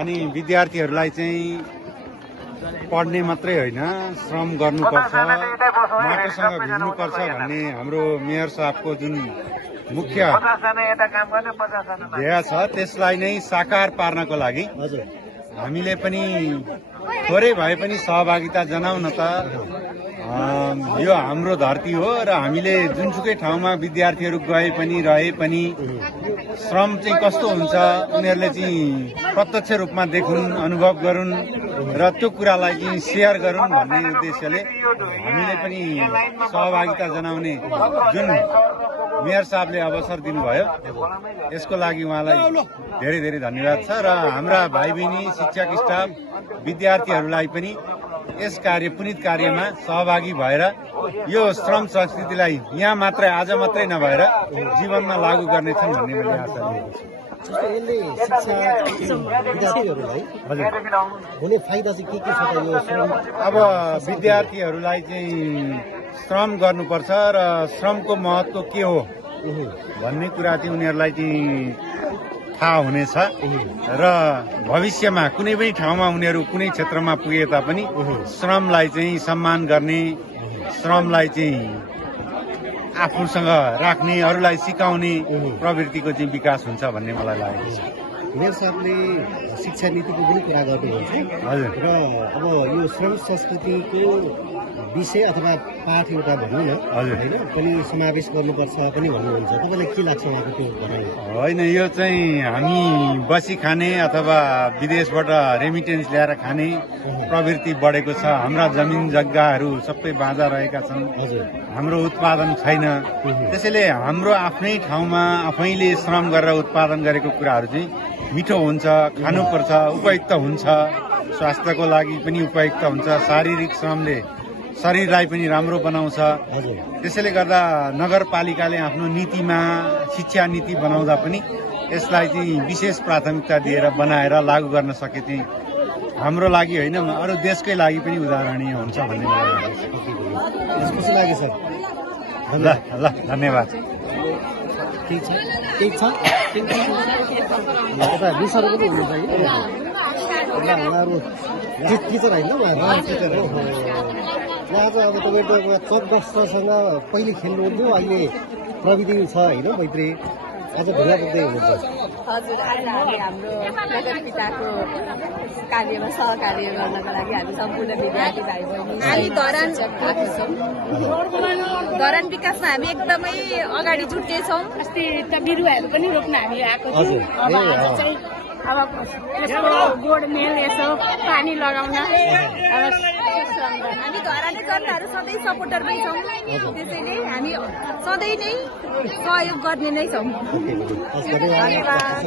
अनि विद्यार्थीहरूलाई चाहिँ पढ्ने मात्रै होइन, श्रम गर्नुपर्छ, माटोसँग भिज्नुपर्छ भन्ने हाम्रो मेयर साहबको जुन मुख्य ध्येय छ त्यसलाई नै साकार पार्नको लागि हामीले पनि थोरै भए पनि सहभागिता जनाउन त यो हाम्रो धरती हो र हामीले जुनसुकै ठाउँमा विद्यार्थीहरू गए पनि रहे पनि श्रम चाहिँ कस्तो हुन्छ उनीहरूले चाहिँ प्रत्यक्ष रूपमा देखुन्, अनुभव गरून् र त्यो कुरालाई चाहिँ सेयर गरून् भन्ने उद्देश्यले हामीले पनि सहभागिता जनाउने जुन मेयर साहबले अवसर दिनुभयो यसको लागि उहाँलाई धेरै धेरै धन्यवाद छ र हाम्रा भाइ बहिनी शिक्षक स्टाफ विद्यार्थीहरूलाई पनि यस पुनित कार्यमा सहभागी भएर यो श्रम संस्कृतिलाई यहाँ मात्रै आज मात्रै नभएर जीवनमा लागू गर्नेछन् भन्ने मैले आशा लिएको छु। अब विद्यार्थीहरूलाई चाहिँ श्रम गर्नुपर्छ र श्रमको महत्व के हो भन्ने कुरा चाहिँ उनीहरूलाई चाहिँ थाहा हुनेछ र भविष्यमा कुनै पनि ठाउँमा उनीहरू कुनै क्षेत्रमा पुगे तापनि श्रमलाई चाहिँ सम्मान गर्ने, श्रमलाई चाहिँ आफूसँग राख्ने, अरूलाई सिकाउने प्रवृत्तिको चाहिँ विकास हुन्छ भन्ने मलाई लागेको छ। मेयर साहबले शिक्षा नीतिको पनि कुरा गर्नुहुन्छ हजुर र अब यो श्रम संस्कृतिको विषय अथवा पाठ एउटा भनौँ न होइन पनि समावेश गर्नुपर्छ पनि भन्नुहुन्छ। तपाईँलाई के लाग्छ उहाँको त्यो भनाइ? होइन, यो चाहिँ हामी बसी खाने अथवा विदेशबाट रेमिटेन्स ल्याएर खाने प्रवृत्ति बढेको छ। हाम्रा जमिन जग्गाहरू सबै बाँझा रहेका छन्, हाम्रो उत्पादन छैन। त्यसैले हाम्रो आफ्नै ठाउँमा आफैले श्रम गरेर उत्पादन गरेको कुराहरू चाहिँ मिठो हुन्छ, खानुपर्छ, उपयुक्त हुन्छ, स्वास्थ्यको लागि पनि उपयुक्त हुन्छ, शारीरिक श्रमले शरीरलाई पनि राम्रो बनाउँछ। त्यसैले गर्दा नगरपालिकाले आफ्नो नीतिमा शिक्षा नीति बनाउँदा पनि यसलाई चाहिँ विशेष प्राथमिकता दिएर बनाएर लागू गर्न सके चाहिँ हाम्रो लागि होइन अरू देशकै लागि पनि उदाहरणीय हुन्छ भन्ने मलाई लाग्छ। खुसी लाग्यो सर। ल ल धन्यवाद। ठिक छ ठिक छ यता मिसहरू पनि हुनुहुन्छ कि उहाँहरू टिचर होइन उहाँहरू टिचर हो। उहाँ चाहिँ अब तपाईँको चकबस्त्रसँग पहिले खेल्नुहुन्थ्यो, अहिले प्रविधि छ होइन मैत्री अझ ढुङ्गा पुग्दै हुनुहुन्छ। हजुर, आज हामी हाम्रो नगरपिताको कार्यमा सहकार्य गर्नको लागि हामी सम्पूर्ण विद्यार्थी भाइ बहिनी हामी धरान विकासमा हामी एकदमै अगाडि जुटेछौँ। अस्ति त बिरुवाहरू पनि रोप्न हामी आएको थियौँ। अब गोड मेल यसो पानी लगाउन हामी धरानी जनताहरू सधैँ सपोर्टरमै छौँ। त्यसैले हामी सधैँ नै सहयोग गर्ने नै छौँ। धन्यवाद।